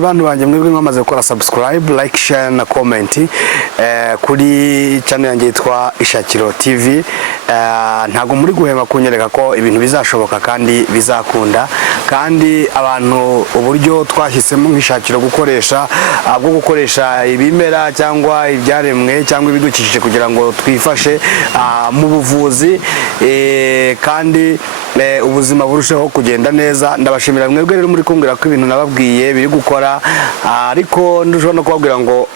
bantu banje mwebwe mwamaze gukora subscribe, like, share na comment kuri channel yanjye yitwa Ishakiro TV. Ntago muri guhema kunyereka ko ibintu bizashoboka kandi bizakunda, kandi abantu uburyo twahisemo nk'Ishakiro gukoresha bwo gukoresha ibimera cyangwa ibyaremwe cyangwa ibidukikije kugira ngo twifashe mu buvuzi kandi ubuzima burusheho kugenda neza. Ndabashimira mwebwe rero muri kumbwira ko ibintu nababwiye biri gukora, ariko ndushobora no kubabwira ngo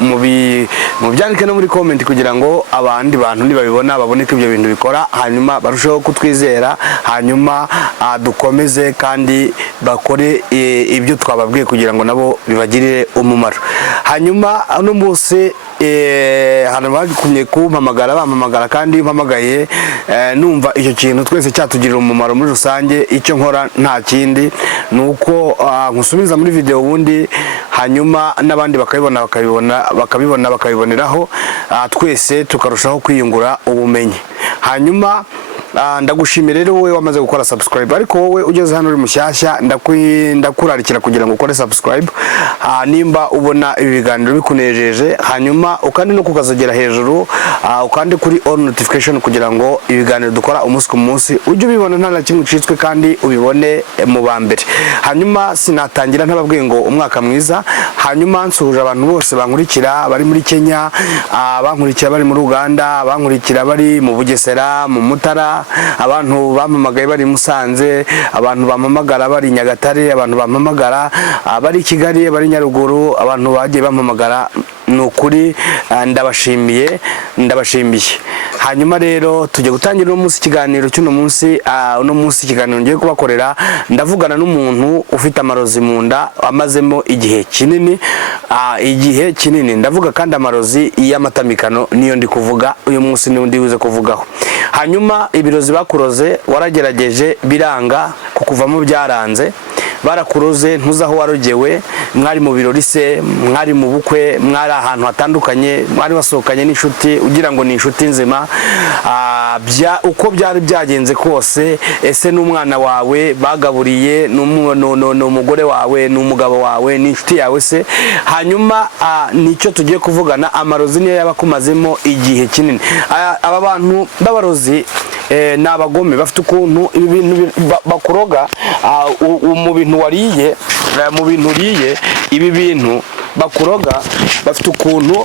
mubyandike no muri comment kugira ngo abandi bantu nibabibona babone ko ibyo bintu bikora, hanyuma barusheho kutwizera, hanyuma dukomeze kandi bakore ibyo twababwiye kugira ngo nabo bibagirire umumaro. Hanyuma no munsi hano bakumye bampamagara kandi mpamagaye numva icyo kintu twese cyatugirira umumaro muri rusange. Icyo nkora nta kindi nuko nkusubiza muri video ubundi, hanyuma n'abandi bakabiboneraho, twese tukarushaho kwiyungura ubumenyi. Hanyuma ndagushimira rero wowe wamaze gukora subscribe, ariko wowe ugeze hano uri mushyashya ndakurarikira kugira ngo ukore subscribe nimba ubona ibi biganiro bikunejeje, hanyuma ukandi no kukazogera hejuru, ukandi kuri all notification kugira ngo ibiganiro dukora umunsi ku munsi ujye ubibona nta na kimwe ucitswe kandi ubibone mu bambere. Hanyuma sinatangira ntababwiye ngo umwaka mwiza. Hanyuma nsuhuje abantu bose bankurikira bari muri Kenya, bankurikira bari muri Uganda, bankurikira bari mu Bugesera, mu Mutara, abantu bampamagaye bari Musanze, abantu bampamagara bari Nyagatare, abantu bampamagara bari Kigali, bari Nyaruguru, abantu bagiye bampamagara. Nukuri ndabashimiye. Hanyuma rero tujye gutangira umunsi ikiganiro cy'uno munsi. Uno munsi ikiganiro ngiye kubakorera ndavugana n'umuntu ufite amarozi mu nda amazemo igihe kinini. Ndavuga kandi amarozi y'amatamikano niyo ndi kuvuga uyu munsi, niyo ndibuze kuvugaho. Hanyuma ibirozi bakuroze waragerageje biranga, kukuvamo byaranze, barakuroze ntuzaho warogewe, mwari mu birori se, mwari mu bukwe, mwari ahantu hatandukanye, mwari wasohokanye n'inshuti ugira ngo ni inshuti nzima, uko byari byagenze kose, ese n'umwana wawe bagaburiye, n'umugore wawe, n'umugabo wawe, n'inshuti yawe se. Hanyuma nicyo tugiye kuvugana, amarozi niyo yabakumazemo igihe kinini. Aba bantu b'abarozi ni abagome, bafite ukuntu ibi bintu bakuroga mu bintu wariye, mu bintu uriye, ibi bintu bakuroga bafite ukuntu,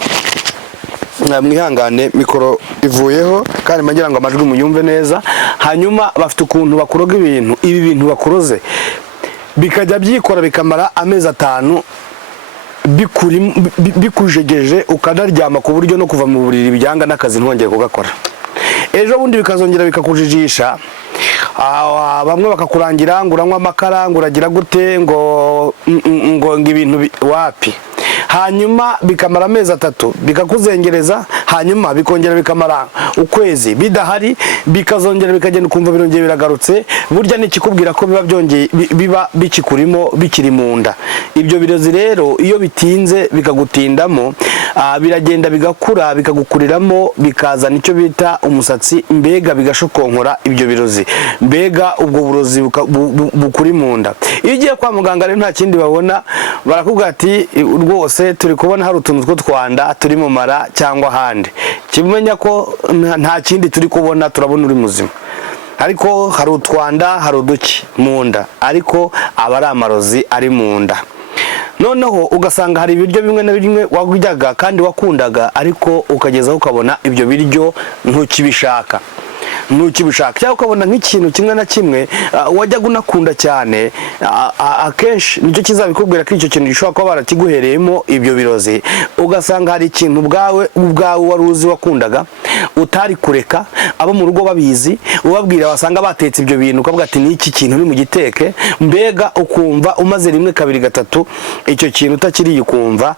mwihangane mikoro ivuyeho kandi magira ngo amajwi muyumve neza. Hanyuma bafite ukuntu bakuroga ibi bintu bakuroze bikajya byikora bikamara amezi 5 bikujegeje, ukanaryama ku buryo no kuva mu buriri byanga n'akazi ntongeye kugakora. Ejo bundi bikazongera bikakujijisha, bamwe bakakurangira ngo uranywa amakara, ngo uragira gute, ngo ibintu wapi. Hanyuma bikamara amezi 3 bikakuzengereza, hanyuma bikongera bikamara ukwezi bidahari, bikazongera bikagenda ukumva birongeye biragarutse. Burya nikikubwira ko biba bikikurimo bikiri mu nda. Ibyo birozi rero iyo bitinze bikagutindamo, biragenda bigakura bikagukuriramo, bikazana icyo bita umusatsi, mbega bigashokonkora ibyo birozi, mbega ubwo burozi bukuri mu nda. Iyo ugiye kwa muganga rero nta kindi babona, barakubwira ati rwose turi kubona hari utuntu two twanda turi mu mara cyangwa handi. Kimenya ko nta kindi turi kubona, turabona uri muzima, ariko hari utwanda, hari uduki mu nda, ariko aba ari amarozi ari mu nda. Noneho ugasanga hari ibiryo bimwe na bimwe waguryaga kandi wakundaga, ariko ukagezaho ukabona ibyo biryo ntukibishaka, cyangwa ukabona nk'ikintu kimwe na kimwe wajyaga unakunda cyane, akenshi nicyo kizabikubwira ko icyo kintu gishobora kuba barakiguhereyemo ibyo birozi. Ugasanga hari ikintu ubwawe wari uzi wakundaga utari kureka, abo mu rugo babizi, ubabwira wasanga batetse ibyo bintu, ukavuga ati ni iki kintu ni mu giteke, mbega ukumva umaze 1 2 3 icyo kintu utakiriye, ukumva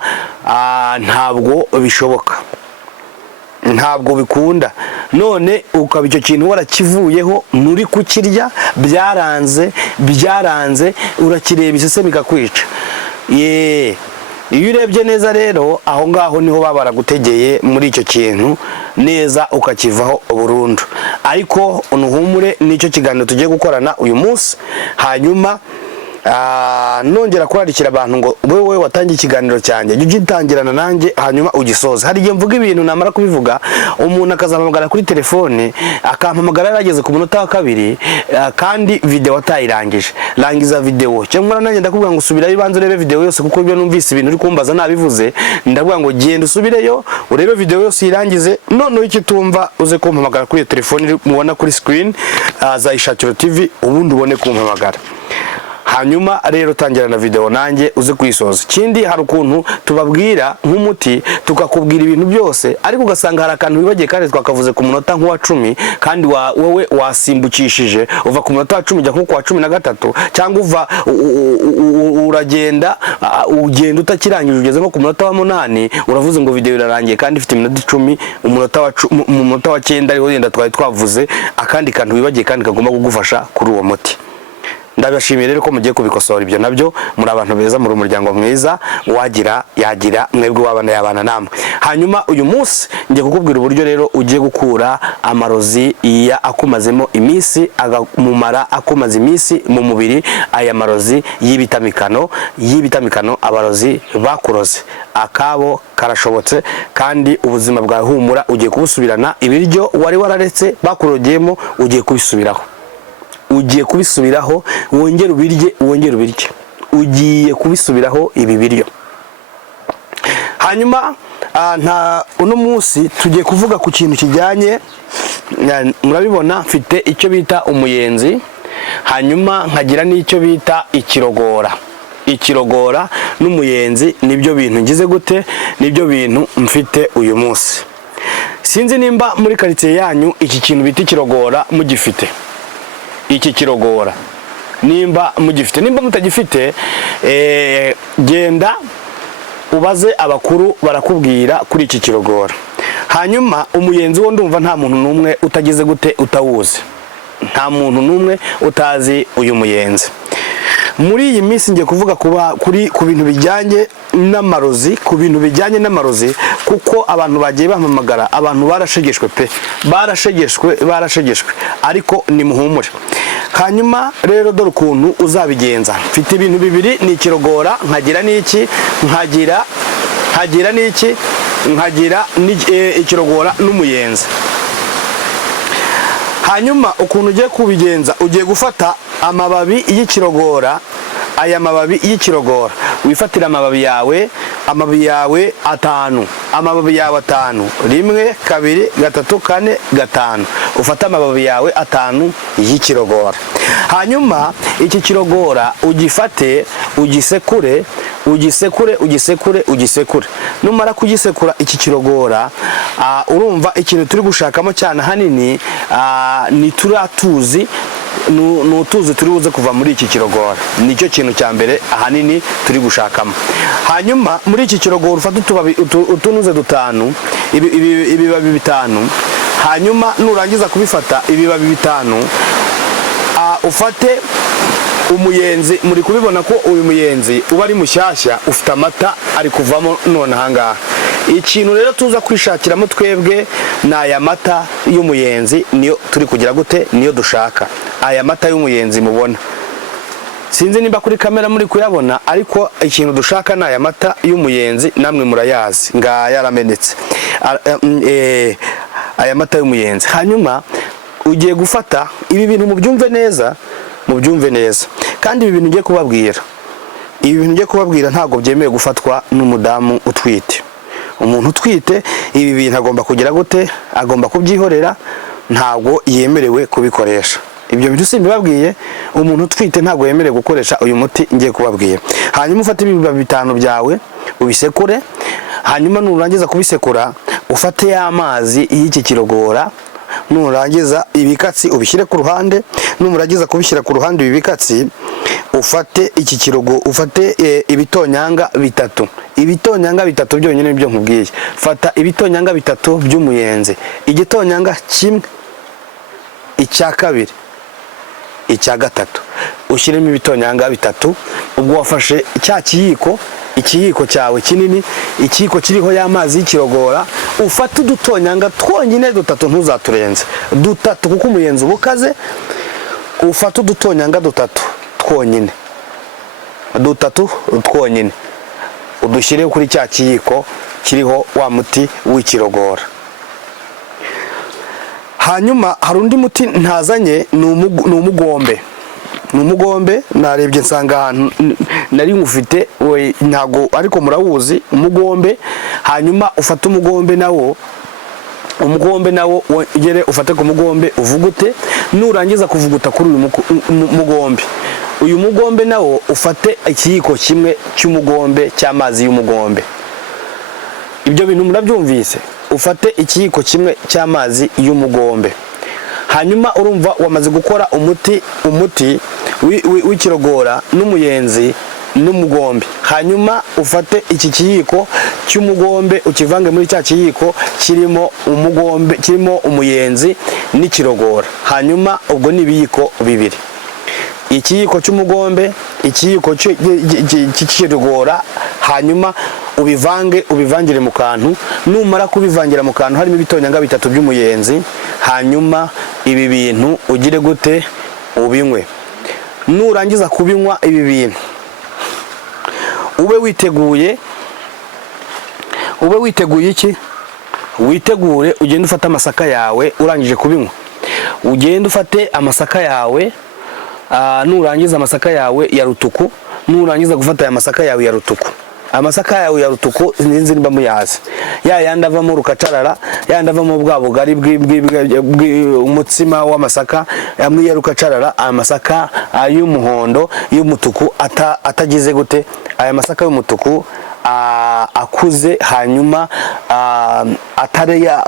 ntabwo bishoboka, ntabwo bikunda. None ukaba icyo kintu warakivuyeho, muri kukirya byaranze, urakireba isese bikakwica. Iyo urebye neza rero, aho ngaho niho babaragutegeye muri icyo kintu neza, ukakivaho burundu. Ariko unuhumure, nicyo kiganiro tugiye gukorana uyu munsi. Hanyuma nongera kurarikira abantu ngo wowe watangiye ikiganiro cyanjye jya ugitangirana nanjye hanyuma ugisoza. Hari igihe mvuga ibintu namara kubivuga umuntu akazampamagara kuri telefone akampamagara yarageze ku munota wa 2 kandi video atayirangije. Rangiza video cyangwa nanjye ndakubwira ngo usubirayo banze urebe video yose kuko ibyo numvise ibintu uri kumbaza nabivuze, ndakubwira ngo genda usubireyo urebe video yose irangize, none iki tumva uze kumpamagara kuri telefone mubona kuri screen za Ishakiro TV ubundi ubone kumpamagara. Hanyuma rero tangira na video nanjye uze kuyisoza. Kindi hari ukuntu tubabwira nk'umuti tukakubwira ibintu byose ariko ugasanga hari akantu wibagiye kandi twakavuze ku munota nk'uwa 10 kandi wowe wasimbukishije uva ku munota wa 10 ujya nko ku wa 13 cyangwa uva uragenda ugenda utakirangije ugeze nko ku munota wa 8 uravuze ngo video irarangiye kandi ifite iminota 10 umunota wa 9 ariho yenda twari twavuze akandi kantu wibagiye kandi kagomba kugufasha kuri uwo muti. Ndabashimiye rero ko mugiye kubikosora ibyo nabyo muri abantu beza muri umuryango mwiza wagira yagira mwebwe wabana yabana namwe. Hanyuma uyu munsi ngiye kukubwira uburyo rero ugiye gukura amarozi ya akumazemo imisi agamumara akumaza imisi mu mubiri, aya marozi y'ibitamikano abarozi bakuroze akabo karashobotse kandi ubuzima bwa humura ugiye kubusubirana. Ibiryo wari wararetse bakurogiyemo ugiye kubisubiraho, ugiye kubisubiraho wongera ubirye ugiye kubisubiraho ibi biryo. Hanyuma uno munsi tugiye kuvuga ku kintu kijyanye, murabibona mfite icyo bita umuyenzi, hanyuma nkagira n'icyo bita ikirogora n'umuyenzi. Nibyo bintu ngize gute, nibyo bintu mfite uyu munsi. Sinzi nimba muri quartier yanyu iki kintu bita ikirogora mugifite. Iki kirogora nimba mugifite, nimba mutagifite genda ubaze abakuru barakubwira kuri iki kirogora. Hanyuma umuyenzi wo ndumva nta muntu numwe utagize gute utawuzi, nta muntu numwe utazi uyu muyenzi. Muri iyi minsi ngiye kuvuga ku bintu bijyanye n'amarozi, kuko abantu bagiye bampamagara, abantu barashegeshwe pe, barashegeshwe ariko ni muhumure. Hanyuma rero dore ukuntu uzabigenza. Mfite ibintu bibiri, ni ikirogora nkagira ikirogora n'umuyenzi. Hanyuma ukuntu ugiye kubigenza, ugiye gufata amababi y'ikirogora, aya mababi y'ikirogora wifatira amababi yawe 5, amababi yawe 5, 1 2 3 4 5, ufata amababi yawe 5 y'ikirogora. Hanyuma iki kirogora ugifate ugisekure. Numara kugisekura iki kirogora urumva ikintu turi gushakamo cyane hanini ni turatuzi, nutuzi turi buze kuva muri iki kirogora, nicyo kintu cya mbere ahanini turi gushakamo. Hanyuma muri iki kirogora ufata utunuze 5, ibibabi 5. Hanyuma nurangiza kubifata ibibabi 5 ufate umuyenzi. Muri kubibona ko uyu muyenzi uba ari mushyashya, ufite amata ari kuvamo none ahangaha. Ikintu rero tuza kwishakiramo twebwe ni aya mata y'umuyenzi, niyo turi kugira gute, niyo dushaka. Aya mata y'umuyenzi mubona, sinzi nimba kuri kamera muri kuyabona, ariko ikintu dushaka ni aya mata y'umuyenzi, namwe murayazi nga yaramenetse aya mata y'umuyenzi. Hanyuma ugiye gufata ibi bintu mubyumve neza kandi ibi bintu ngiye kubabwira ntago byemewe gufatwa n'umudamu utwite. Umuntu utwite ibi bintu agomba kugira gute, agomba kubyihorera, ntago yemerewe kubikoresha. Ibyo bintu simbibabwiye, umuntu utwite ntago yemerewe gukoresha uyu muti ngiye kubabwira. Hanyuma ufate ibibabi 5 byawe ubisekure. Hanyuma nurangiza kubisekura ufate ya mazi y'iki kirogora, nurangiza ibikatsi ubishyire ku ruhande. Numurangiza kubishyira ku ruhande ibikatsi, ufate iki kirogo, ufate ibitonyanga 3. Ibitonyanga 3 byonyine nibyo nkubwiye. Fata ibitonyanga 3 by'umuyenzi, igitonyanga kimwe, icya kabiri, icya gatatu, ushyiremo ibitonyanga 3. Ubwo wafashe cya ikiyiko cyawe kinini, ikiyiko kiriho y'amazi y'ikirogora, ufata udutonyanga twonyine 3, ntuzaturenze 3 kuko umuyenzi ubukaze. Ufata udutonyanga 3 twonyine dutatu twonyine udushyire kuri cya kiyiko kiriho wa muti w'ikirogora. Hanyuma hari undi muti ntazanye ni umugombe narebye nsanga ahantu nari ngufite we ntago ariko murawuzi umugombe. Hanyuma ufate umugombe nawo wongere ufate ku mugombe uvugute, nurangiza kuvuguta kuri uyu mugombe, uyu mugombe nawo ufate ikiyiko kimwe cy'umugombe cy'amazi y'umugombe. Ibyo bintu murabyumvise, ufate ikiyiko kimwe cy'amazi y'umugombe. Hanyuma urumva wamaze gukora umuti w'ikirogora n'umuyenzi n'umugombe. Hanyuma ufate iki kiyiko cy'umugombe ukivange muri cya kiyiko kirimo umuyenzi n'ikirogora. Hanyuma ubwo ni ibiyiko bibiri, ikiyiko cy'umugombe, ikiyiko cy'ikirogora. Hanyuma ubivangire mu kantu. Numara kubivangira mu kantu harimo ibitonyanga 3 by'umuyenzi. Hanyuma ibi bintu ugire gute, ubinywe. Nurangiza kubinywa ibi bintu ube witeguye iki? Witegure ugende ufate amasaka yawe. Urangije kubinywa ugende ufate amasaka yawe. Nurangiza amasaka yawe ya rutuku, nurangiza gufata aya masaka yawe ya rutuku, amasaka yawe ya rutuku ninzi nimba muyazi, yandi avamo rukacarara, yandi avamo bwa bugari umutsima w'amasaka, amwe ya rukacarara, amasaka y'umuhondo y'umutuku atagize gute, aya masaka y'umutuku akuze. Hanyuma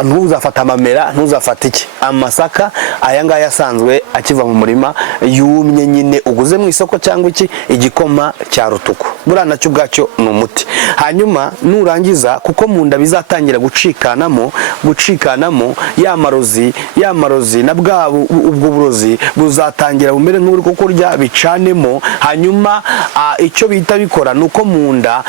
ntuzafata amamera, ntuzafata iki, amasaka aya ngaya asanzwe akiva mu murima yumye nyine uguze mu isoko cyangwa iki, igikoma cya rutuku, buriya nacyo ubwacyo ni umuti. Hanyuma nurangiza, kuko mu nda bizatangira gucikanamo ya marozi na ubwo burozi buzatangira bumere nk'uri kukurya bicanemo. Hanyuma icyo bita bikora nuko mu nda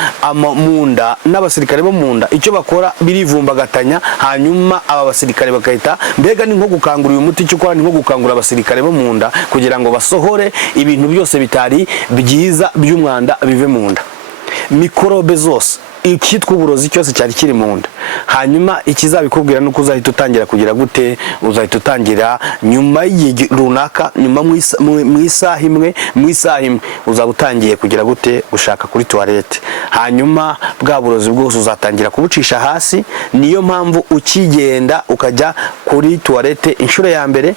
n'abasirikare bo mu nda icyo bakora birivumbagatanya. Hanyuma aba basirikare bakahita, mbega ni nko gukangura uyu muti, cyo ukora ni nko gukangura abasirikare bo mu nda kugira ngo basohore ibintu byose bitari byiza by'umwanda bive mu nda, mikorobe zose, ikitwa uburozi cyose cyari kiri mu nda. Hanyuma ikizabikubwira nuko uzahita utangira kugira gute, uzahita utangira nyuma y'igihe runaka, nyuma mu isaha imwe uzaba utangiye kugira gute, gushaka kuri toilette. Hanyuma bwa burozi bwose uzatangira kubucisha hasi. Niyo mpamvu ukigenda ukajya kuri toilette inshuro ya mbere,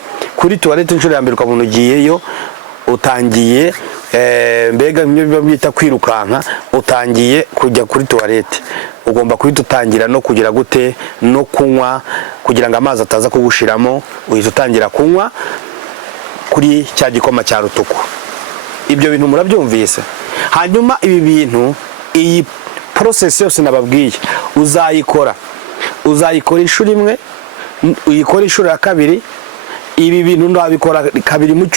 ukabona ugiyeyo utangiye mbega ibyo bita kwirukanka, utangiye kujya kuri toilette. Ugomba kuhita utangira no kugira gute, no kunywa, kugira ngo amazi ataza kugushiramo. Uhita utangira kunywa kuri cya gikoma cya rutuku. Ibyo bintu murabyumvise. Hanyuma ibi bintu, iyi process yose nababwiye uzayikora inshuro imwe, uyikora inshuro ya kabiri. Ibi bintu ndabikora kabiri mu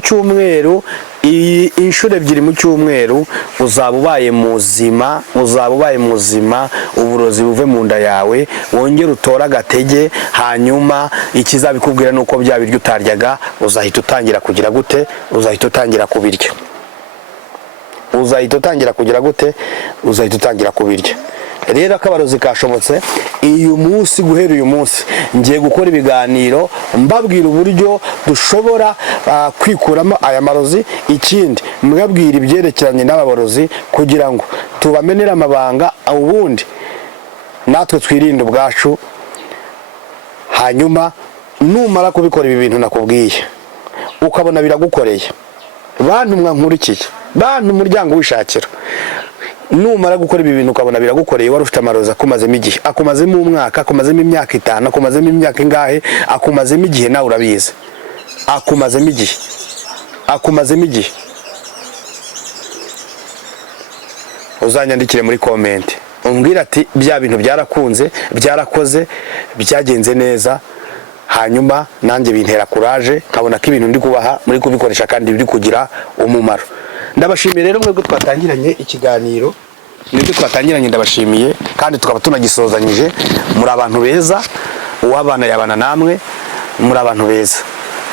cyumweru, inshuro 2 mu cyumweru. Uzaba ubaye muzima, uburozi buve mu nda yawe, wongere utora agatege. Hanyuma ikizabikubwira nuko bya biryo utaryaga uzahita utangira kugira gute, uzahita utangira kubirya. Rero akabarozi kashobotse guhera uyu munsi ngiye gukora ibiganiro mbabwira uburyo dushobora kwikuramo aya marozi. Ikindi mbabwira ibyerekeranye n'abarozi kugira ngo tubamenere amabanga, ubundi natwe twirinde ubwacu. Hanyuma numara kubikora ibi bintu nakubwiye ukabona biragukoreye, bantu mwankurikiye, bantu umuryango wishakira, numara gukora ibi bintu ukabona biragukoreye, wari ufite amarozi akumazemo igihe, akumazemo umwaka, akumazemo imyaka 5, akumazemo imyaka ingahe, akumazemo igihe, nawe urabizi, akumazemo igihe, uzanyandikire muri comment umbwira ati bya bintu byarakunze, byarakoze, byagenze neza. Hanyuma nanjye bintera courage, kabona ko ibintu ndi kubaha muri kubikoresha kandi biri kugira umumaro. Ndabashimiye rero mwebwe twatangiranye ikiganiro, ndabashimiye kandi tukaba tunagisozanyije. Muri abantu beza, uwabana yabana namwe, muri abantu beza.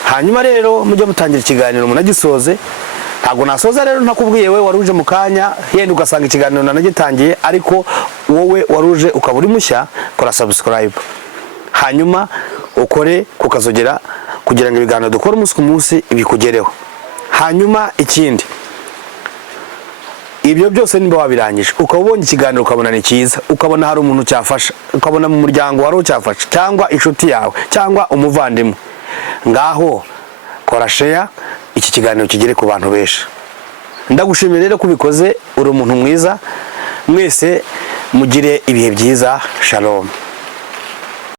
Hanyuma rero mujye mutangira ikiganiro munagisoze, ntabwo nasoza rero ntakubwiye we waruje mu kanya yenda ugasanga ikiganiro nanagitangiye, ariko wowe waruje ukaba uri mushya, kora subscribe hanyuma ukore kukazogera kugira ngo ibiganiro dukora umunsi ku munsi bikugereho. Hanyuma ikindi, ibyo byose nimba wabirangije ukaba ubonye ikiganiro ukabona ni cyiza, ukabona hari umuntu cyafasha, ukabona mu muryango wari ucyafasha cyangwa inshuti yawe cyangwa umuvandimwe, ngaho kora share iki kiganiro kigere ku bantu benshi. Ndagushimira rero kubikoze, uri umuntu mwiza. Mwese mugire ibihe byiza. Shalom.